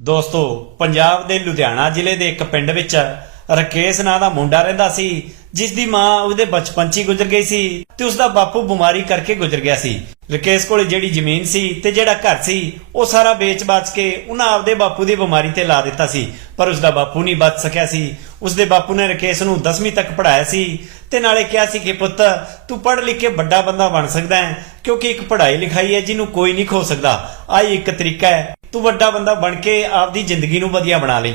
ਦੋਸਤੋ, ਪੰਜਾਬ ਦੇ ਲੁਧਿਆਣਾ ਜ਼ਿਲ੍ਹੇ ਦੇ ਇੱਕ ਪਿੰਡ ਵਿੱਚ ਰਕੇਸ਼ ਨਾਂ ਦਾ ਮੁੰਡਾ ਰਹਿੰਦਾ ਸੀ ਜਿਸ ਦੀ ਮਾਂ ਉਹਦੇ ਬਚਪਨ 'ਚ ਹੀ ਗੁਜ਼ਰ ਗਈ ਸੀ ਤੇ ਉਸ ਦਾ ਬਾਪੂ ਬਿਮਾਰੀ ਕਰਕੇ ਗੁਜ਼ਰ ਗਿਆ ਸੀ। ਰਕੇਸ਼ ਕੋਲੇ ਜਿਹੜੀ ਜ਼ਮੀਨ ਸੀ ਤੇ ਜਿਹੜਾ ਘਰ ਸੀ, ਉਹ ਸਾਰਾ ਵੇਚ-ਬਾਚ ਕੇ ਉਹਨਾਂ ਆਪਦੇ ਬਾਪੂ ਦੀ ਬਿਮਾਰੀ ਤੇ ਲਾ ਦਿੱਤਾ ਸੀ, ਪਰ ਉਸ ਦਾ ਬਾਪੂ ਨਹੀਂ ਬਚ ਸਕਿਆ ਸੀ। ਉਸ ਦੇ ਬਾਪੂ ਨੇ ਰਕੇਸ਼ ਨੂੰ 10ਵੀਂ ਤੱਕ ਪੜ੍ਹਾਇਆ ਸੀ ਤੇ ਨਾਲੇ ਕਿਹਾ ਸੀ ਕਿ, ਪੁੱਤ, ਤੂੰ ਪੜ੍ਹ ਲਿਖ ਕੇ ਵੱਡਾ ਬੰਦਾ ਬਣ ਸਕਦਾ ਹੈ, ਕਿਉਂਕਿ ਇੱਕ ਪੜ੍ਹਾਈ ਲਿਖਾਈ ਹੈ ਜਿਹਨੂੰ ਕੋਈ ਨਹੀਂ ਖੋ ਸਕਦਾ। ਆਈ ਇੱਕ ਤਰੀਕਾ ਹੈ। ਤੂੰ ਵੱਡਾ ਬੰਦਾ ਬਣ ਕੇ ਆਪਦੀ ਜ਼ਿੰਦਗੀ ਨੂੰ ਵਧੀਆ ਬਣਾ ਲਈ।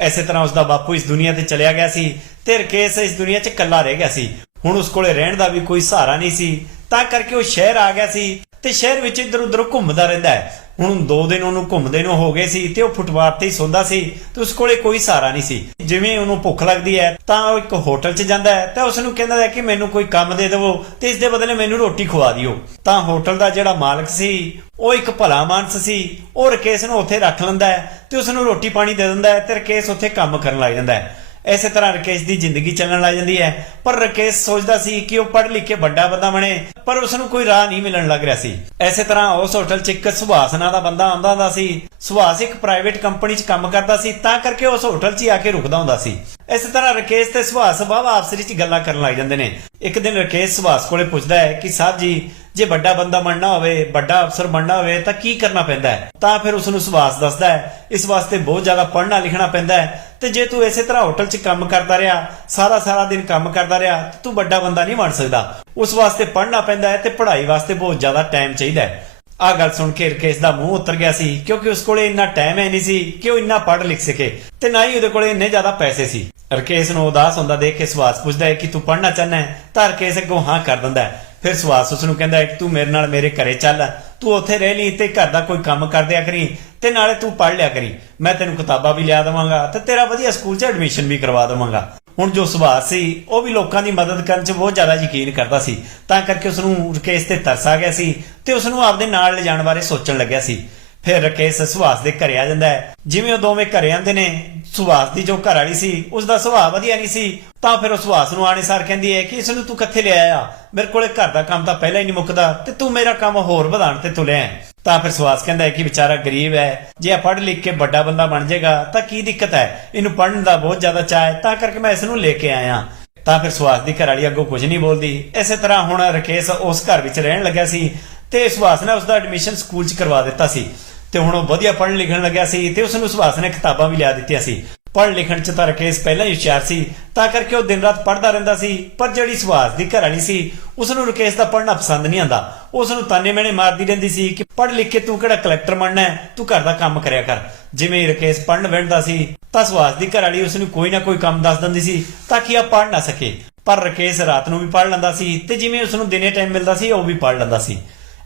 ਐਸੇ ਤਰ੍ਹਾਂ ਉਸ ਦਾ ਬਾਪੂ ਇਸ ਦੁਨੀਆ ਤੇ ਚਲਿਆ ਗਿਆ ਸੀ ਤੇ ਰਕੇਸ਼ ਇਸ ਦੁਨੀਆ 'ਚ ਇਕੱਲਾ ਰਹਿ ਗਿਆ ਸੀ। ਹੁਣ ਉਸ ਕੋਲੇ ਰਹਿਣ ਦਾ ਵੀ ਕੋਈ ਸਹਾਰਾ ਨਹੀਂ ਸੀ। ਤਾਂ ਕਰਕੇ ਉਹ ਸ਼ਹਿਰ ਆ ਗਿਆ ਸੀ ਤੇ ਸ਼ਹਿਰ ਵਿੱਚ ਇੱਧਰ ਉੱਧਰ ਘੁੰਮਦਾ ਰਹਿੰਦਾ ਹੈ। ਹੁਣ ਦੋ ਦਿਨ ਉਹਨੂੰ ਘੁੰਮਦੇ ਨੂੰ ਹੋ ਗਏ ਸੀ ਤੇ ਉਹ ਫੁੱਟਪਾਥ ਤੇ ਹੀ ਸੌਂਦਾ ਸੀ ਤੇ ਉਸ ਕੋਲੇ ਕੋਈ ਸਹਾਰਾ ਨਹੀਂ ਸੀ। ਜਿਵੇਂ ਉਹਨੂੰ ਭੁੱਖ ਲੱਗਦੀ ਹੈ, ਤਾਂ ਉਹ ਇੱਕ ਹੋਟਲ 'ਚ ਜਾਂਦਾ ਹੈ ਤੇ ਉਸ ਨੂੰ ਕਹਿੰਦਾ ਹੈ ਕਿ ਮੈਨੂੰ ਕੋਈ ਕੰਮ ਦੇ ਦੇਵੋ ਤੇ ਇਸ ਦੇ ਬਦਲੇ ਮੈਨੂੰ ਰੋਟੀ ਖਵਾ ਦਿਓ। ਤਾਂ ਹੋਟਲ ਦਾ ਜਿਹੜਾ ਮਾਲਕ ਸੀ, ਉਹ ਇੱਕ ਭਲਾ ਮਾਨਸ ਸੀ, ਉਹ ਰਕੇਸ਼ ਨੂੰ ਉੱਥੇ ਰੱਖ ਲੈਂਦਾ ਹੈ ਤੇ ਉਸ ਨੂੰ ਰੋਟੀ ਪਾਣੀ ਦੇ ਦਿੰਦਾ ਹੈ ਤੇ ਰਕੇਸ਼ ਉੱਥੇ ਕੰਮ ਕਰਨ ਲੱਗ ਜਾਂਦਾ ਹੈ। ਐਸੇ ਤਰ੍ਹਾਂ ਰਕੇਸ਼ ਦੀ ਜ਼ਿੰਦਗੀ ਚੱਲਣ ਲੱਗ ਜਾਂਦੀ ਹੈ। ਪਰ ਰਕੇਸ਼ ਸੋਚਦਾ ਸੀ ਕਿ ਉਹ ਪੜ੍ਹ ਲਿਖ ਕੇ ਵੱਡਾ ਬੰਦਾ ਬਣੇ, ਪਰ ਉਸ ਨੂੰ ਕੋਈ ਰਾਹ ਨਹੀਂ ਮਿਲਣ ਲੱਗ ਰਿਹਾ ਸੀ। ਐਸੇ ਤਰ੍ਹਾਂ ਉਸ ਹੋਟਲ 'ਚ ਇੱਕ ਸੁਭਾਸ ਨਾਂ ਦਾ ਬੰਦਾ ਆਉਂਦਾ ਹੁੰਦਾ ਸੀ। ਸੁਭਾਸ ਇੱਕ ਪ੍ਰਾਈਵੇਟ ਕੰਪਨੀ 'ਚ ਕੰਮ ਕਰਦਾ ਸੀ, ਤਾਂ ਕਰਕੇ ਉਸ ਹੋਟਲ 'ਚ ਹੀ ਆ ਕੇ ਰੁਕਦਾ ਹੁੰਦਾ ਸੀ। ਇਸੇ ਤਰ੍ਹਾਂ ਰਕੇਸ਼ ਤੇ ਸੁਭਾਸ ਬਾਵਾ ਆਪਸਰੀ 'ਚ ਗੱਲਾਂ ਕਰਨ ਲੱਗ ਜਾਂਦੇ ਨੇ। ਇੱਕ ਦਿਨ ਰਕੇਸ਼ ਸੁਭਾਸ ਕੋਲੇ ਪੁੱਛਦਾ ਹੈ ਕਿ, ਸਾਹਿਬ ਜੀ ਜੇ ਵੱਡਾ ਬੰਦਾ ਬਣਨਾ ਹੋਵੇ, ਵੱਡਾ ਅਫਸਰ ਬਣਨਾ ਹੋਵੇ, ਤਾਂ ਕੀ ਕਰਨਾ ਪੈਂਦਾ ਹੈ? ਤਾਂ ਫਿਰ ਉਸ ਨੂੰ ਸੁਭਾਸ ਦੱਸਦਾ ਹੈ। ਇਸ ਵਾਸਤੇ ਬਹੁਤ ਜ਼ਿਆਦਾ ਪੜ੍ਹਨਾ ਲਿਖਣਾ ਪੈਂਦਾ ਹੈ। ਤੇ ਜੇ ਤੂੰ ਇਸੇ ਤਰ੍ਹਾਂ ਹੋਟਲ 'ਚ ਕੰਮ ਕਰਦਾ ਰਿਹਾ, ਸਾਰਾ ਸਾਰਾ ਦਿਨ ਕੰਮ ਕਰਦਾ ਰਿਹਾ, ਤੂੰ ਵੱਡਾ ਬੰਦਾ ਨਹੀਂ ਬਣ ਸਕਦਾ। ਉਸ ਵਾਸਤੇ ਪੜ੍ਹਨਾ ਪੈਂਦਾ ਹੈ ਤੇ ਪੜ੍ਹਾਈ ਵਾਸਤੇ ਬਹੁਤ ਜ਼ਿਆਦਾ ਟਾਈਮ ਚਾਹੀਦਾ ਹੈ। ਆ ਗੱਲ ਸੁਣ ਕੇ ਰਕੇਸ਼ ਦਾ ਮੂੰਹ ਉਤਰ ਗਿਆ ਸੀ, ਕਿਉਂਕਿ ਉਸ ਕੋਲੇ ਇੰਨਾ ਟਾਈਮ ਹੈ ਨਹੀਂ ਸੀ ਕਿ ਉਹ ਇੰਨਾ ਪੜ੍ਹ ਲਿਖ ਸਕੇ, ਤੇ ਨਾ ਹੀ ਉਹਦੇ ਕੋਲੇ ਇੰਨੇ ਜ਼ਿਆਦਾ ਪੈਸੇ ਸੀ। ਰਕੇਸ਼ ਨੂੰ ਉਦਾਸ ਹੁੰਦਾ ਦੇਖ ਕੇ ਸਵਾਸ ਪੁੱਛਦਾ ਹੈ ਕਿ ਤੂੰ ਪੜ੍ਹਨਾ ਚਾਹੁੰਦਾ ਹੈ? ਤਾਂ ਰਕੇਸ਼ ਅੱਗੋਂ ਹਾਂ ਕਰ ਦਿੰਦਾ ਹੈ। ਫਿਰ ਸਵਾਸ ਉਸ ਨੂੰ ਕਹਿੰਦਾ ਹੈ ਕਿ ਤੂੰ ਮੇਰੇ ਨਾਲ ਮੇਰੇ ਘਰੇ ਚੱਲ। ਤੂੰ ਉੱਥੇ ਰਹਿ ਲਈ ਤੇ ਘਰ ਦਾ ਕੋਈ ਕੰਮ ਕਰ ਕਰੀ ਤੇ ਨਾਲੇ ਤੂੰ ਪੜ੍ਹ ਲਿਆ ਕਰੀ। ਮੈਂ ਤੈਨੂੰ ਕਿਤਾਬਾਂ ਵੀ ਲਿਆ ਦੇਵਾਂਗਾ ਤੇ ਤੇਰਾ ਵਧੀਆ ਸਕੂਲ 'ਚ ਐਡਮਿਸ਼ਨ ਵੀ ਕਰਵਾ ਦੇਵਾਂਗਾ। ਹੁਣ ਜੋ ਸੁਭਾਸ਼ ਸੀ, ਉਹ ਵੀ ਲੋਕਾਂ ਦੀ ਮਦਦ ਕਰਨ 'ਚ ਬਹੁਤ ਜ਼ਿਆਦਾ ਯਕੀਨ ਕਰਦਾ ਸੀ। ਤਾਂ ਕਰਕੇ ਉਸ ਨੂੰ ਰਕੇਸ਼ ਤੇ ਤਰਸ ਆ ਗਿਆ ਸੀ ਤੇ ਉਸ ਨੂੰ ਆਪਦੇ ਨਾਲ ਲਿਜਾਣ ਬਾਰੇ ਸੋਚਣ ਲੱਗਿਆ ਸੀ। ਫਿਰ ਰਕੇਸ਼ ਸੁਹਾਸ ਦੇ ਘਰੇ ਆ ਜਾਂਦਾ ਹੈ। ਜਿਵੇਂ ਉਹ ਦੋਵੇਂ ਘਰੇ ਆਂਦੇ ਨੇ ਸੁਹਾਸ ਦੀ ਜੋ ਘਰ ਵਾਲੀ ਸੀ ਉਸ ਦਾ ਸੁਭਾਅ ਵਧੀਆ ਨਹੀਂ ਸੀ, ਤਾਂ ਫਿਰ ਉਹ ਸੁਭਾਸ਼ ਨੂੰ ਆਣੇ ਸਾਰ ਕਹਿੰਦੀ ਹੈ ਕਿ ਇਸ ਨੂੰ ਤੂੰ ਕਿੱਥੇ ਲਿਆਇਆ ਆ ਮੇਰੇ ਕੋਲੇ ਘਰ ਦਾ ਕੰਮ ਤਾਂ ਪਹਿਲਾਂ ਹੀ ਨਹੀਂ ਮੁੱਕਦਾ ਤੇ ਤੂੰ ਮੇਰਾ ਕੰਮ ਹੋਰ ਵਧਾਉਣ ਤੇ ਤੁਲਿਆ ਤਾਂ ਫਿਰ ਸੁਭਾਸ਼ ਕਹਿੰਦਾ ਹੈ ਕਿ ਵਿਚਾਰਾ ਗਰੀਬ ਹੈ, ਜੇ ਇਹ ਪੜ੍ਹ ਲਿਖ ਕੇ ਵੱਡਾ ਬੰਦਾ ਬਣ ਜਾਏਗਾ, ਤਾਂ ਕੀ ਦਿੱਕਤ ਹੈ? ਇਹਨੂੰ ਪੜ੍ਹਨ ਦਾ ਬਹੁਤ ਜ਼ਿਆਦਾ ਚਾਹ ਹੈ, ਤਾਂ ਕਰਕੇ ਮੈਂ ਇਸ ਨੂੰ ਲੈ ਕੇ ਆਇਆ। ਤਾਂ ਫਿਰ ਸੁਹਾਸ ਦੀ ਘਰ ਵਾਲੀ ਅੱਗੋਂ ਕੁਝ ਨਹੀਂ ਬੋਲਦੀ। ਇਸੇ ਤਰ੍ਹਾਂ ਹੁਣ ਰਕੇਸ਼ ਉਸ ਘਰ ਵਿੱਚ ਰਹਿਣ ਲੱਗਿਆ ਸੀ ਤੇ ਸੁਹਾਸ ਨੇ ਉਸ ਦਾ ਐਡਮਿਸ਼ਨ ਸਕੂਲ 'ਚ ਕਰਵਾ ਦਿੱਤਾ ਸੀ। ਤੇ ਹੁਣ ਉਹ ਵਧੀਆ ਪੜ੍ਹਨ ਲਿਖਣ ਲੱਗਿਆ ਸੀ ਤੇ ਉਸ ਨੂੰ ਸੁਭਾਸ਼ ਨੇ ਕਿਤਾਬਾਂ ਵੀ ਲਿਆ ਦਿੱਤੀਆਂ ਸੀ। ਪੜ੍ਹ ਲਿਖਣ 'ਚ ਤਾਂ ਰਕੇਸ਼ ਪਹਿਲਾਂ ਹੀ ਹੁਸ਼ਿਆਰ ਸੀ, ਤਾਂ ਕਰਕੇ ਉਹ ਦਿਨ ਰਾਤ ਪੜ੍ਹਦਾ ਰਹਿੰਦਾ ਸੀ, ਪਰ ਜਿਹੜੀ ਸੁਭਾਸ਼ ਦੀ ਘਰ ਵਾਲੀ ਸੀ ਉਸ ਨੂੰ ਰਕੇਸ਼ ਦਾ ਪੜ੍ਹਨਾ ਪਸੰਦ ਨਹੀਂ ਆਂਦਾ ਉਸ ਨੂੰ ਤਾਨੇ ਮੈਨੇ ਮਾਰਦੀ ਰਹਿੰਦੀ ਸੀ ਕਿ ਪੜ੍ਹ ਲਿਖ ਕੇ ਤੂੰ ਕਿਹੜਾ ਕਲੈਕਟਰ ਬਣਨਾ ਹੈ, ਤੂੰ ਘਰ ਦਾ ਕੰਮ ਕਰਿਆ ਕਰ। ਜਿਵੇਂ ਹੀ ਰਕੇਸ਼ ਪੜ੍ਹਨ ਬੈਠਦਾ ਸੀ, ਤਾਂ ਸੁਭਾਸ਼ ਦੀ ਘਰ ਵਾਲੀ ਉਸ ਨੂੰ ਕੋਈ ਨਾ ਕੋਈ ਕੰਮ ਦੱਸ ਦਿੰਦੀ ਸੀ, ਤਾਂ ਕਿ ਆ ਪੜ੍ਹ ਨਾ ਸਕੇ। ਪਰ ਰਕੇਸ਼ ਰਾਤ ਨੂੰ ਵੀ ਪੜ੍ਹ ਲੈਂਦਾ ਸੀ ਤੇ ਜਿਵੇਂ ਉਸ ਨੂੰ ਦਿਨੇ ਟਾਈਮ ਮਿਲਦਾ ਸੀ, ਉਹ ਵੀ ਪੜ੍ਹ ਲੈਂਦਾ ਸੀ।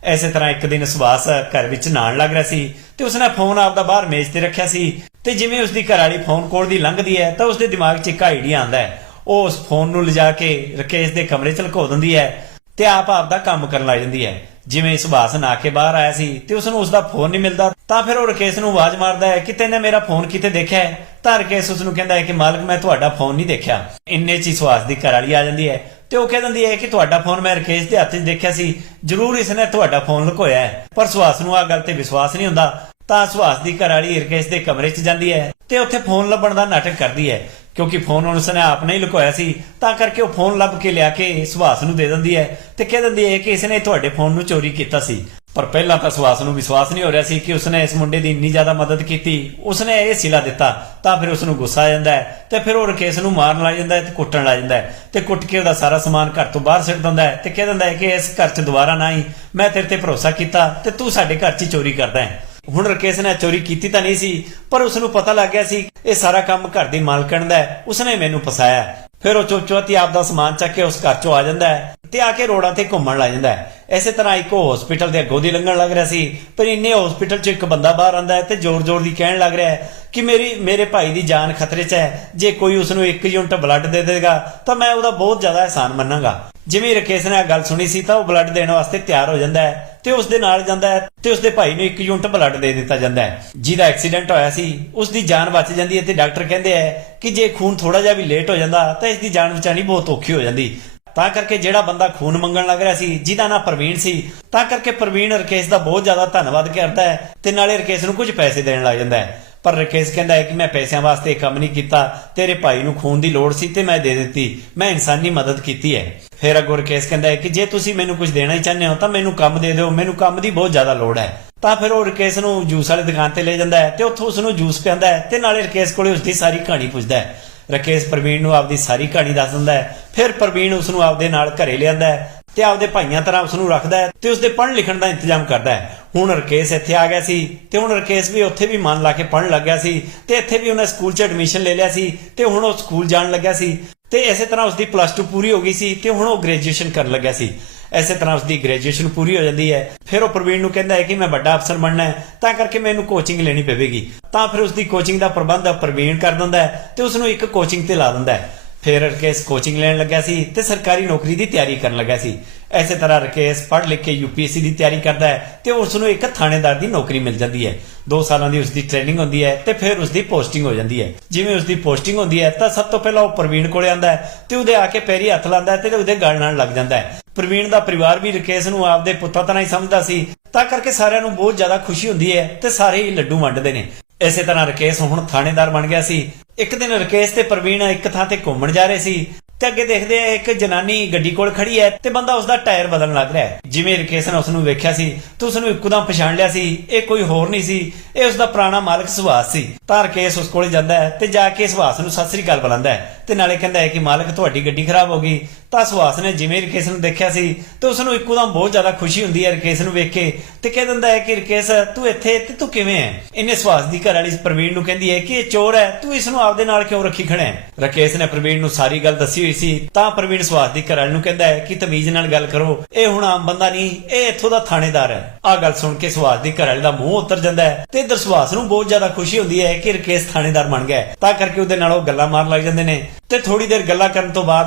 ਐਸੇ ਤਰ੍ਹਾਂ ਇੱਕ ਦਿਨ ਸੁਭਾਸ ਘਰ ਵਿੱਚ ਨਹਾਣ ਲੱਗ ਰਿਹਾ ਸੀ ਤੇ ਉਸਨੇ ਫੋਨ ਆਪਦਾ ਬਾਹਰ ਮੇਜ਼ ਤੇ ਰੱਖਿਆ ਸੀ ਤੇ ਜਿਵੇਂ ਉਸਦੀ ਘਰ ਵਾਲੀ ਫੋਨ ਕੋਲ ਦੀ ਲੰਘਦੀ ਹੈ ਤਾਂ ਉਸਦੇ ਦਿਮਾਗ 'ਚ ਇੱਕ ਆਈਡੀਆ ਆਂਦਾ ਹੈ। ਉਹ ਉਸ ਫੋਨ ਨੂੰ ਲਿਜਾ ਕੇ ਰਕੇਸ਼ ਦੇ ਕਮਰੇ 'ਚ ਲੁਕੋ ਦਿੰਦੀ ਹੈ ਤੇ ਆਪ ਦਾ ਕੰਮ ਕਰਨ ਲੱਗ ਜਾਂਦੀ ਹੈ। ਜਿਵੇਂ ਸੁਭਾਸ ਨਾ ਕੇ ਬਾਹਰ ਆਇਆ ਸੀ ਤੇ ਉਸ ਨੂੰ ਉਸਦਾ ਫੋਨ ਨਹੀਂ ਮਿਲਦਾ, ਤਾਂ ਫਿਰ ਉਹ ਰਕੇਸ਼ ਨੂੰ ਆਵਾਜ਼ ਮਾਰਦਾ ਹੈ ਕਿ ਤੈਨੇ ਮੇਰਾ ਫੋਨ ਕਿਤੇ ਦੇਖਿਆ ਹੈ? ਤਾਂ ਰਕੇਸ਼ ਉਸ ਨੂੰ ਕਹਿੰਦਾ ਹੈ ਕਿ ਮਾਲਕ ਮੈਂ ਤੁਹਾਡਾ ਫੋਨ ਨਹੀਂ ਦੇਖਿਆ। ਇੰਨੇ 'ਚ ਹੀ ਸੁਭਾਸ ਦੀ ਘਰ ਵਾਲੀ ਆ ਜਾਂਦੀ ਹੈ। ਤੇ ਉਹ ਕਹਿ ਦਿੰਦੀ ਹੈ ਕਿ ਤੁਹਾਡਾ ਫੋਨ ਮੈਂ ਰਕੇਸ਼ ਦੇ ਹੱਥ 'ਚ ਦੇਖਿਆ ਸੀ। ਜ਼ਰੂਰ ਇਸਨੇ ਤੁਹਾਡਾ ਫੋਨ ਲੁਕੋਇਆ ਹੈ। ਪਰ ਸੁਹਾਸ ਨੂੰ ਆ ਗੱਲ ਤੇ ਵਿਸ਼ਵਾਸ ਨਹੀਂ ਹੁੰਦਾ। ਤਾਂ ਸੁਹਾਸ ਦੀ ਘਰਵਾਲੀ ਰਕੇਸ਼ ਦੇ ਕਮਰੇ 'ਚ ਜਾਂਦੀ ਹੈ ਤੇ ਉੱਥੇ ਫੋਨ ਲੱਭਣ ਦਾ ਨਾਟਕ ਕਰਦੀ ਹੈ। ਕਿਉਂਕਿ ਫੋਨ ਉਸਨੇ ਆਪ ਨੇ ਲੁਕੋਇਆ ਸੀ, ਤਾਂ ਕਰਕੇ ਉਹ ਫੋਨ ਲੱਭ ਕੇ ਲਿਆ ਕੇ ਸੁਹਾਸ ਨੂੰ ਦੇ ਦਿੰਦੀ ਹੈ ਤੇ ਕਹਿ ਦਿੰਦੀ ਹੈ ਕਿ ਇਸਨੇ ਤੁਹਾਡੇ ਫੋਨ ਨੂੰ ਚੋਰੀ ਕੀਤਾ ਸੀ। ਪਰ ਪਹਿਲਾਂ ਤਾਂ ਸੁਭਾਸ ਨੂੰ ਵਿਸ਼ਵਾਸ ਨਹੀਂ ਹੋ ਰਿਹਾ ਸੀ ਕਿ ਉਸਨੇ ਇਸ ਮੁੰਡੇ ਦੀ ਇੰਨੀ ਜ਼ਿਆਦਾ ਮਦਦ ਕੀਤੀ। ਉਸਨੇ ਇਹ ਸਿਲਾ ਦਿੱਤਾ, ਤਾਂ ਫਿਰ ਉਸ ਨੂੰ ਗੁੱਸਾ ਆ ਜਾਂਦਾ ਹੈ ਤੇ ਫਿਰ ਉਹ ਰਕੇਸ਼ ਨੂੰ ਮਾਰਨ ਲੱਗ ਜਾਂਦਾ ਹੈ ਤੇ ਕੁੱਟਣ ਲੱਗ ਜਾਂਦਾ ਹੈ ਤੇ ਕੁੱਟ ਕੇ ਉਹਦਾ ਸਾਰਾ ਸਮਾਨ ਘਰ ਤੋਂ ਬਾਹਰ ਸਿੱਟ ਦਿੰਦਾ ਹੈ ਤੇ ਕਹਿ ਦਿੰਦਾ ਹੈ ਕਿ ਇਸ ਘਰ 'ਚ ਦੁਬਾਰਾ ਨਾ ਆਈ। ਮੈਂ ਤੇਰੇ ਤੇ ਭਰੋਸਾ ਕੀਤਾ ਤੇ ਤੂੰ ਸਾਡੇ ਘਰ 'ਚ ਚੋਰੀ ਕਰਦਾ ਹੈ। ਹੁਣ ਰਕੇਸ਼ ਨੇ ਚੋਰੀ ਕੀਤੀ ਤਾਂ ਨਹੀਂ ਸੀ, ਪਰ ਉਸ ਨੂੰ ਪਤਾ ਲੱਗ ਗਿਆ ਸੀ, ਇਹ ਸਾਰਾ ਕੰਮ ਘਰ ਦੀ ਮਾਲਕਣ ਦਾ ਹੈ। ਉਸਨੇ ਮੈਨੂੰ ਫਸਾਇਆ। ਫਿਰ ਉਹ ਚੋਚੋਤੀ ਆਪ ਦਾ ਸਮਾਨ ਚੱਕ ਕੇ ਉਸ ਘਰ ਚੋਂ ਆ ਜਾਂਦਾ ਹੈ ਤੇ ਆ ਕੇ ਰੋਡਾਂ ਤੇ ਘੁੰਮਣ ਲੱਗ ਜਾਂਦਾ ਹੈ। ਐਸੇ ਤਰ੍ਹਾਂ ਇੱਕ ਹਸਪੀਟਲ ਦੇ ਅੱਗੋਂ ਦੀ ਲੰਘਣ ਲੱਗ ਰਿਹਾ ਸੀ, ਪਰ ਇੰਨੇ ਹਸਪੀਟਲ 'ਚ ਇੱਕ ਬੰਦਾ ਬਾਹਰ ਆਂਦਾ ਹੈ ਤੇ ਜ਼ੋਰ-ਜ਼ੋਰ ਦੀ ਕਹਿਣ ਲੱਗ ਰਿਹਾ ਹੈ ਕਿ ਮੇਰੀ, ਮੇਰੇ ਭਾਈ ਦੀ ਜਾਨ ਖਤਰੇ 'ਚ ਹੈ, ਜੇ ਕੋਈ ਉਸ ਨੂੰ 1 ਯੂਨਿਟ ਬਲੱਡ ਦੇ ਦੇਗਾ ਤਾਂ ਮੈਂ ਉਹਦਾ ਬਹੁਤ ਜ਼ਿਆਦਾ ਅਹਿਸਾਨ ਮੰਨਾਂਗਾ। ਜਿਵੇਂ ਹੀ ਰਕੇਸ਼ ਨੇ ਇਹ ਗੱਲ ਸੁਣੀ ਸੀ ਤਾਂ ਉਹ ਬਲੱਡ ਦੇਣ ਵਾਸਤੇ ਤਿਆਰ ਹੋ ਜਾਂਦਾ ਹੈ। ਤੇ ਉਸ ਦੇ ਨਾਲ ਜਾਂਦਾ ਹੈ ਤੇ ਉਸ ਦੇ ਭਾਈ ਨੂੰ 1 ਯੂਨਿਟ ਬਲੱਡ ਦੇ ਦਿੱਤਾ ਜਾਂਦਾ ਹੈ। ਜਿਹਦਾ ਐਕਸੀਡੈਂਟ ਹੋਇਆ ਸੀ, ਉਸ ਦੀ ਜਾਨ ਬਚ ਜਾਂਦੀ ਹੈ ਤੇ ਡਾਕਟਰ ਕਹਿੰਦੇ ਹੈ ਕਿ ਜੇ ਖੂਨ ਥੋੜਾ ਜਿਹਾ ਵੀ ਲੇਟ ਹੋ ਜਾਂਦਾ ਤਾਂ ਇਸ ਦੀ ਜਾਨ ਬਚਾਣੀ ਬਹੁਤ ਔਖੀ ਹੋ ਜਾਂਦੀ। ਤਾਂ ਕਰਕੇ ਜਿਹੜਾ ਬੰਦਾ ਖੂਨ ਮੰਗਣ ਲੱਗ ਰਿਹਾ ਸੀ, ਜਿਹਦਾ ਨਾਂ ਪ੍ਰਵੀਨ ਸੀ, ਤਾਂ ਕਰਕੇ ਪ੍ਰਵੀਨ ਰਕੇਸ਼ ਦਾ ਬਹੁਤ ਜ਼ਿਆਦਾ ਧੰਨਵਾਦ ਕਰਦਾ ਹੈ ਤੇ ਨਾਲੇ ਰਕੇਸ਼ ਨੂੰ ਕੁਝ ਪੈਸੇ ਦੇਣ ਲੱਗ ਜਾਂਦਾ ਹੈ। ਪਰ ਰਕੇਸ਼ ਕਹਿੰਦਾ ਹੈ ਕਿ ਮੈਂ ਪੈਸਿਆਂ ਵਾਸਤੇ ਇਹ ਕੰਮ ਨਹੀਂ ਕੀਤਾ। ਤੇਰੇ ਭਾਈ ਨੂੰ ਖੂਨ ਦੀ ਲੋੜ ਸੀ ਤੇ ਮੈਂ ਦੇ ਦਿੱਤੀ। ਮੈਂ ਇਨਸਾਨੀ ਮਦਦ ਕੀਤੀ ਹੈ। ਫਿਰ ਅੱਗੋਂ ਰਕੇਸ਼ ਕਹਿੰਦਾ ਹੈ ਕਿ ਜੇ ਤੁਸੀਂ ਮੈਨੂੰ ਕੁਝ ਦੇਣਾ ਹੀ ਚਾਹੁੰਦੇ ਹੋ ਤਾਂ ਮੈਨੂੰ ਕੰਮ ਦੇ ਦਿਓ। ਮੈਨੂੰ ਕੰਮ ਦੀ ਬਹੁਤ ਜ਼ਿਆਦਾ ਲੋੜ ਹੈ। ਤਾਂ ਫਿਰ ਉਹ ਰਕੇਸ਼ ਨੂੰ ਜੂਸ ਵਾਲੀ ਦੁਕਾਨ ਤੇ ਲੈ ਜਾਂਦਾ ਹੈ ਤੇ ਉੱਥੋਂ ਉਸ ਨੂੰ ਜੂਸ ਪਿਆਉਂਦਾ ਹੈ ਤੇ ਨਾਲੇ ਰਕੇਸ਼ ਕੋਲੇ ਉਸ ਦੀ ਸਾਰੀ ਕਹਾਣੀ ਪੁੱਛਦਾ ਹੈ। ਰਕੇਸ਼ ਪ੍ਰਵੀਨ ਨੂੰ ਆਪਦੀ ਸਾਰੀ ਕਹਾਣੀ ਦੱਸ ਦਿੰਦਾ ਹੈ। ਫਿਰ ਪ੍ਰਵੀਨ ਉਸ ਨੂੰ ਆਪਦੇ ਨਾਲ ਘਰੇ ਲਿਆਂਦਾ ਹੈ ਤੇ ਆਪਦੇ ਭਾਈਆਂ ਤਰ੍ਹਾਂ ਉਸ ਨੂੰ ਰੱਖਦਾ ਹੈ ਤੇ ਉਸ ਦੇ ਪੜ੍ਹਨ ਲਿਖਣ ਦਾ ਇੰਤਜ਼ਾਮ ਕਰਦਾ ਹੈ। ਹੁਣ ਰਕੇਸ਼ ਇੱਥੇ ਆ ਗਿਆ ਸੀ ਤੇ ਹੁਣ ਰਕੇਸ਼ ਵੀ ਉੱਥੇ ਵੀ ਮਨ ਲਾ ਕੇ ਪੜ੍ਹਨ ਲੱਗਿਆ ਸੀ ਤੇ ਇੱਥੇ ਵੀ ਉਹਨੇ ਸਕੂਲ 'ਚ ਐਡਮਿਸ਼ਨ ਲੈ ਲਿਆ ਸੀ ਤੇ ਹੁਣ ਉਹ ਸਕੂਲ ਜਾਣ ਲੱਗਿਆ ਸੀ ਤੇ ਇਸੇ ਤਰ੍ਹਾਂ ਉਸ ਦੀ ਪਲੱਸ 2 ਪੂਰੀ ਹੋ ਗਈ ਸੀ ਤੇ ਹੁਣ ਉਹ ਗ੍ਰੈਜੂਏਸ਼ਨ ਕਰਨ ਲੱਗਿਆ ਸੀ। ਐਸੇ ਤਰ੍ਹਾਂ ਉਸਦੀ ਗ੍ਰੈਜੂਏਸ਼ਨ ਪੂਰੀ ਹੋ ਜਾਂਦੀ ਹੈ। ਫਿਰ ਉਹ ਪ੍ਰਵੀਨ ਨੂੰ ਕਹਿੰਦਾ ਹੈ ਕਿ ਮੈਂ ਵੱਡਾ ਅਫਸਰ ਬਣਨਾ ਹੈ, ਤਾਂ ਕਰਕੇ ਮੈਨੂੰ ਕੋਚਿੰਗ ਲੈਣੀ ਪਵੇਗੀ। ਤਾਂ ਫਿਰ ਉਸਦੀ ਕੋਚਿੰਗ ਦਾ ਪ੍ਰਬੰਧ ਪ੍ਰਵੀਨ ਕਰ ਦਿੰਦਾ ਹੈ ਤੇ ਉਸ ਨੂੰ ਇੱਕ ਕੋਚਿੰਗ ਤੇ ਲਾ ਦਿੰਦਾ ਹੈ। ਫਿਰ ਰਕੇਸ਼ ਕੋਚਿੰਗ ਲੈਣ ਲੱਗਿਆ ਸੀ ਤੇ ਸਰਕਾਰੀ ਨੌਕਰੀ ਦੀ ਤਿਆਰੀ ਕਰਨ ਲੱਗਾ ਸੀ। ਐਸੇ ਤਰ੍ਹਾਂ ਰਕੇਸ਼ ਪੜ੍ਹ ਲਿਖ ਕੇ ਯੂਪੀਐਸਸੀ ਦੀ ਤਿਆਰੀ ਕਰਦਾ ਹੈ ਤੇ ਉਸ ਨੂੰ ਇੱਕ ਥਾਣੇਦਾਰ ਦੀ ਨੌਕਰੀ ਮਿਲ ਜਾਂਦੀ ਹੈ। 2 ਸਾਲਾਂ ਦੀ ਉਸ ਦੀ ਟ੍ਰੇਨਿੰਗ ਹੁੰਦੀ ਹੈ ਤੇ ਫਿਰ ਉਸ ਦੀ ਪੋਸਟਿੰਗ ਹੋ ਜਾਂਦੀ ਹੈ। ਜਿਵੇਂ ਉਸ ਦੀ ਪੋਸਟਿੰਗ ਹੁੰਦੀ ਹੈ ਤਾਂ ਸਭ ਤੋਂ ਪਹਿਲਾਂ ਉਹ ਪ੍ਰਵੀਨ ਕੋਲੇ ਆਂਦਾ ਹੈ ਤੇ ਉਹਦੇ ਆ ਕੇ ਪੈਰੀ ਹੱਥ ਲਾਉਂਦਾ ਹੈ ਤੇ ਉਹਦੇ ਗਲ ਨਾਲ ਲੱਗ ਜਾਂਦਾ ਹੈ। ਪ੍ਰਵੀਨ ਦਾ ਪਰਿਵਾਰ ਵੀ ਰਕੇਸ਼ ਨੂੰ ਆਪਦੇ ਪੁੱਤਾਂ ਤਰ੍ਹਾਂ ਹੀ ਸਮਝਦਾ ਸੀ। ਤਾਂ ਕਰਕੇ ਸਾਰਿਆਂ ਨੂੰ ਬਹੁਤ ਜ਼ਿਆਦਾ ਖੁਸ਼ੀ ਹੁੰਦੀ ਹੈ ਤੇ ਸਾਰੇ ਹੀ ਲੱਡੂ ਵੰਡਦੇ ਨੇ। ਇਸੇ ਤਰ੍ਹਾਂ ਰਕੇਸ਼ ਹੁਣ ਥਾਣੇਦਾਰ ਬਣ ਗਿਆ ਸੀ। ਇੱਕ ਦਿਨ ਰਕੇਸ਼ ਤੇ ਪ੍ਰਵੀਨ ਇੱਕ ਥਾਂ ਤੇ ਘੁੰਮਣ ਜਾ ਰਹੇ ਸੀ। ਤੇ ਅੱਗੇ ਦੇਖਦੇ ਆ, ਇੱਕ ਜਨਾਨੀ ਗੱਡੀ ਕੋਲ ਖੜੀ ਹੈ ਤੇ ਬੰਦਾ ਉਸਦਾ ਟਾਇਰ ਬਦਲਣ ਲੱਗ ਰਿਹਾ ਹੈ। ਜਿਵੇਂ ਰਕੇਸ਼ ਨੇ ਉਸ ਨੂੰ ਵੇਖਿਆ ਸੀ, ਤੇ ਉਸ ਨੂੰ ਇੱਕਦਮ ਪਛਾਣ ਲਿਆ ਸੀ, ਇਹ ਕੋਈ ਹੋਰ ਨਹੀਂ ਸੀ, ਇਹ ਉਸਦਾ ਪੁਰਾਣਾ ਮਾਲਕ ਸੁਹਾਸ ਸੀ। ਤਾਂ ਰਕੇਸ਼ ਉਸ ਕੋਲ ਜਾਂਦਾ ਹੈ ਤੇ ਜਾ ਕੇ ਸੁਹਾਸ ਨੂੰ ਸਤਿ ਸ੍ਰੀ ਅਕਾਲ ਬੁਲਾਉਂਦਾ ਹੈ ਤੇ ਨਾਲੇ ਕਹਿੰਦਾ ਹੈ ਕਿ ਮਾਲਕ, ਤੁਹਾਡੀ ਗੱਡੀ ਖਰਾਬ ਹੋ ਗਈ ਤਾਂ ਸੁਹਾਸ ਨੇ ਜਿਵੇਂ ਰਕੇਸ਼ ਨੂੰ ਦੇਖਿਆ ਸੀ ਤੇ ਉਸ ਨੂੰ ਇੱਕਦਮ ਬਹੁਤ ਜ਼ਿਆਦਾ ਖੁਸ਼ੀ ਹੁੰਦੀ ਹੈ ਰਕੇਸ਼ ਨੂੰ ਵੇਖ ਕੇ ਤੇ ਕਹਿ ਦਿੰਦਾ ਹੈ ਕਿ ਰਕੇਸ਼, ਤੂੰ ਇੱਥੇ ਤੇ ਤੂੰ ਕਿਵੇਂ ਹੈ? ਇਹਨੇ ਸੁਭਾਸ ਦੀ ਘਰ ਵਾਲੀ ਪ੍ਰਵੀਨ ਨੂੰ ਕਹਿੰਦੀ ਹੈ ਕਿ ਇਹ ਚੋਰ ਹੈ, ਤੂੰ ਇਸ ਨੂੰ ਆਪਦੇ ਨਾਲ ਕਿਉਂ ਰੱਖੀ ਖੜਾ ਹੈ? ਰਕੇਸ਼ ਨੇ ਪ੍ਰਵੀਨ ਨੂੰ ਸਾਰੀ ਗੱਲ ਦੱਸੀ ਹੋਈ ਸੀ, ਤਾਂ ਪ੍ਰਵੀਨ ਸੁਹਾਸ ਦੀ ਘਰ ਵਾਲੀ ਨੂੰ ਕਹਿੰਦਾ ਹੈ ਕਿ ਤਮੀਜ਼ ਨਾਲ ਗੱਲ ਕਰੋ, ਇਹ ਹੁਣ ਆਮ ਬੰਦਾ ਨਹੀਂ, ਇਹ ਇੱਥੋਂ ਦਾ ਥਾਣੇਦਾਰ ਹੈ। ਆ ਗੱਲ ਸੁਣ ਕੇ ਸੁਭਾਸ ਦੀ ਘਰ ਵਾਲੀ ਦਾ ਮੂੰਹ ਉਤਰ ਜਾਂਦਾ ਹੈ ਤੇ ਦਰਸਵਾਸ ਨੂੰ ਬਹੁਤ ਜ਼ਿਆਦਾ ਖੁਸ਼ੀ ਹੁੰਦੀ ਹੈ ਕਿ ਰਕੇਸ਼ ਥਾਣੇਦਾਰ ਬਣ ਗਿਆ ਤਾਂ ਕਰਕੇ ਉਹਦੇ ਨਾਲ ਉਹ ਗੱਲਾਂ ਮਾਰਨ ਲੱਗ ਜਾਂਦੇ ਨੇ। ਤੇ ਥੋੜੀ ਦੇਰ ਗੱਲਾਂ ਕਰਨ ਤੋਂ ਬਾਅਦ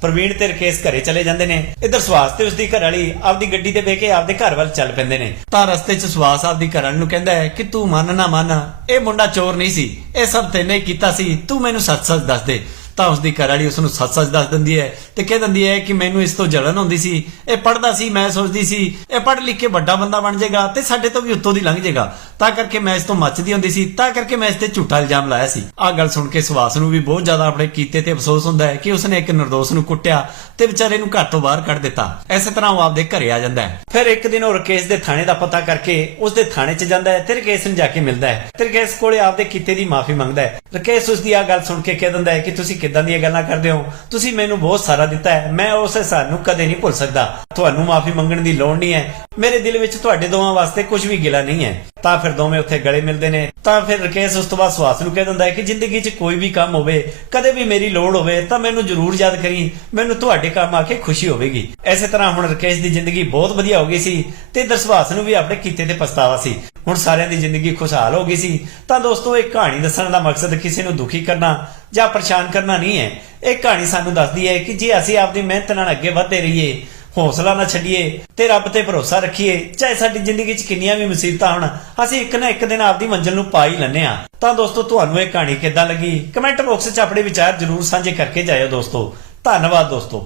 ਪ੍ਰਵੀਨ ਤੇ ਰਕੇਸ਼ ਘਰੇ ਚਲੇ ਜਾਂਦੇ ਨੇ। ਇਧਰ ਸੁਭਾਸ ਤੇ ਉਸਦੀ ਘਰ ਵਾਲੀ ਆਪਦੀ ਗੱਡੀ ਤੇ ਬਹਿ ਕੇ ਆਪਦੇ ਘਰ ਵੱਲ ਚੱਲ ਪੈਂਦੇ ਨੇ। ਤਾਂ ਰਸਤੇ 'ਚ ਸੁਭਾਸ ਆਪਦੀ ਘਰ ਵਾਲੀ ਨੂੰ ਕਹਿੰਦਾ ਹੈ ਕਿ ਤੂੰ ਮੰਨ ਨਾ ਮੰਨ, ਇਹ ਮੁੰਡਾ ਚੋਰ ਨਹੀਂ ਸੀ, ਇਹ ਸਭ ਤੈਨੇ ਕੀਤਾ ਸੀ, ਤੂੰ ਮੈਨੂੰ ਸੱਚ-ਸੱਚ ਦੱਸ ਦੇ। ਤਾਂ ਉਸਦੀ ਘਰ ਵਾਲੀ ਉਸ ਨੂੰ ਸੱਚ-ਸੱਚ ਦੱਸ ਦਿੰਦੀ ਹੈ ਤੇ ਕਹਿ ਦਿੰਦੀ ਹੈ ਕਿ ਮੈਨੂੰ ਇਸ ਤੋਂ ਜਲਨ ਹੁੰਦੀ ਸੀ, ਇਹ ਪੜਦਾ ਸੀ, ਮੈਂ ਸੋਚਦੀ ਸੀ, ਇਹ ਪੜ੍ਹ ਲਿਖ ਕੇ ਵੱਡਾ ਬੰਦਾ ਬਣ ਜਾਏਗਾ ਤੇ ਸਾਡੇ ਤੋਂ ਵੀ ਉੱਤੋਂ ਦੀ ਲੰਘ ਜਾਏਗਾ। ਤਾਂ ਕਰਕੇ ਮੈਂ ਇਸ ਤੋਂ ਮੱਚਦੀ ਹੁੰਦੀ ਸੀ, ਤਾਂ ਕਰਕੇ ਮੈਂ ਇਸ ਤੇ ਝੂਠਾ ਇਲਜ਼ਾਮ ਲਾਇਆ ਸੀ। ਆਹ ਗੱਲ ਸੁਣ ਕੇ ਸੁਭਾਸ ਨੂੰ ਵੀ ਬਹੁਤ ਜ਼ਿਆਦਾ ਆਪਣੇ ਕੀਤੇ ਤੇ ਅਫਸੋਸ ਹੁੰਦਾ ਹੈ ਕਿ ਉਸਨੇ ਇੱਕ ਨਿਰਦੋਸ਼ ਨੂੰ ਕੁੱਟਿਆ ਤੇ ਵਿਚਾਰੇ ਨੂੰ ਘਰ ਤੋਂ ਬਾਹਰ ਕੱਢ ਦਿੱਤਾ। ਇਸੇ ਤਰ੍ਹਾਂ ਉਹ ਆਪਦੇ ਘਰੇ ਆ ਜਾਂਦਾ ਹੈ। ਫਿਰ ਇੱਕ ਦਿਨ ਉਹ ਰਕੇਸ਼ ਦੇ ਥਾਣੇ ਦਾ ਪਤਾ ਕਰਕੇ ਉਸ ਦੇ ਥਾਣੇ 'ਚ ਜਾਂਦਾ ਹੈ ਤੇ ਰਕੇਸ਼ ਨੂੰ ਜਾ ਕੇ ਮਿਲਦਾ ਹੈ। ਤੇ ਰਕੇਸ਼ ਕੋਲੇ ਆਪਦੇ ਕੀਤੇ ਦੀ ਮਾਫੀ ਮੰਗਦਾ ਹੈ। ਰਕੇਸ਼ ਉਸ ਦੀ ਆ ਗੱਲ ਸੁਣ ਕੇ ਕਹਿ ਦਿੰਦਾ ਹੈ ਕਿ ਤੁਸੀਂ ਕਿੱਦਾਂ ਦੀਆਂ ਗੱਲਾਂ ਕਰਦੇ ਹੋ? ਤੁਸੀਂ ਮੈਨੂੰ ਬਹੁਤ ਸਾਰਾ ਦਿੱਤਾ ਹੈ। ਮੈਂ ਉਸ ਹਿਸਾਬ ਨੂੰ ਕਦੇ ਨਹੀਂ ਭੁੱਲ ਸਕਦਾ। ਤੁਹਾਨੂੰ ਮਾਫੀ ਮੰਗਣ ਦੀ ਲੋੜ ਨਹੀਂ ਹੈ। ਮੇਰੇ ਦਿਲ ਵਿੱਚ ਤੁਹਾਡੇ ਦੋਵਾਂ ਵਾਸਤੇ ਕੁਝ ਵੀ ਗਿਲਾ ਨਹੀਂ ਹੈ। ਤਾਂ ਫਿਰ ਦੋਵੇਂ ਉੱਥੇ ਗਲੇ ਮਿਲਦੇ ਨੇ। ਤਾਂ ਫਿਰ ਰਕੇਸ਼ ਉਸ ਤੋਂ ਬਾਅਦ ਸੁਹਾਸ ਨੂੰ ਕਹਿ ਦਿੰਦਾ ਹੈ ਕਿ ਜ਼ਿੰਦਗੀ 'ਚ ਕੋਈ ਵੀ ਕੰਮ ਹੋਵੇ, ਕਦੇ ਵੀ ਮੇਰੀ ਲੋੜ ਹੋਵੇ, ਤਾਂ ਮੈਨੂੰ ਜ਼ਰੂਰ ਯਾਦ ਕਰੀ। ਮੈਨੂੰ ਤੁਹਾਡੇ ਕੰਮ ਆ ਕੇ ਖੁਸ਼ੀ ਹੋਵੇਗੀ। ਐਸੇ ਤਰ੍ਹਾਂ ਹੁਣ ਰਕੇਸ਼ ਦੀ ਜ਼ਿੰਦਗੀ ਬਹੁਤ ਵਧੀਆ ਹੋ ਗਈ ਸੀ ਤੇ ਦਰਸਵਾਸ ਨੂੰ ਵੀ ਆਪਣੇ ਕੀਤੇ ਤੇ ਪਛਤਾਵਾ ਸੀ। ਹੁਣ ਸਾਰਿਆਂ ਦੀ ਜ਼ਿੰਦਗੀ ਖੁਸ਼ਹਾਲ ਹੋ ਗਈ ਸੀ। ਤਾਂ ਦੋਸਤੋ, ਇਹ ਕਹਾਣੀ ਦੱਸਣ ਦਾ ਮਕਸਦ ਕਿਸੇ ਨੂੰ ਦੁਖੀ ਕਰਨਾ ਜਾਂ ਪਰੇਸ਼ਾਨ ਕਰਨਾ ਨਹੀਂ ਹੈ। ਇਹ ਕਹਾਣੀ ਸਾਨੂੰ ਦੱਸਦੀ ਹੈ ਕਿ ਜੇ ਅਸੀਂ ਆਪਣੀ ਮਿਹਨਤ ਨਾਲ ਅੱਗੇ ਵਧਦੇ ਰਹੀਏ ਹੌਸਲਾ ਨਾ ਛੱਡੀਏ ਤੇ ਰੱਬ ਤੇ ਭਰੋਸਾ ਰੱਖੀਏ, ਚਾਹੇ ਸਾਡੀ ਜ਼ਿੰਦਗੀ 'ਚ ਕਿੰਨੀਆਂ ਵੀ ਮੁਸੀਬਤਾਂ ਹੋਣ, ਅਸੀਂ ਇੱਕ ਨਾ ਇੱਕ ਦਿਨ ਆਪਦੀ ਮੰਜ਼ਿਲ ਨੂੰ ਪਾ ਹੀ ਲੈਨੇ ਆ ਤਾਂ ਦੋਸਤੋ, ਤੁਹਾਨੂੰ ਇਹ ਕਹਾਣੀ ਕਿੱਦਾਂ ਲੱਗੀ? ਕਮੈਂਟ ਬਾਕਸ 'ਚ ਆਪਣੇ ਵਿਚਾਰ ਜ਼ਰੂਰ ਸਾਂਝੇ ਕਰਕੇ ਜਾਇਓ ਦੋਸਤੋ। ਧੰਨਵਾਦ ਦੋਸਤੋ।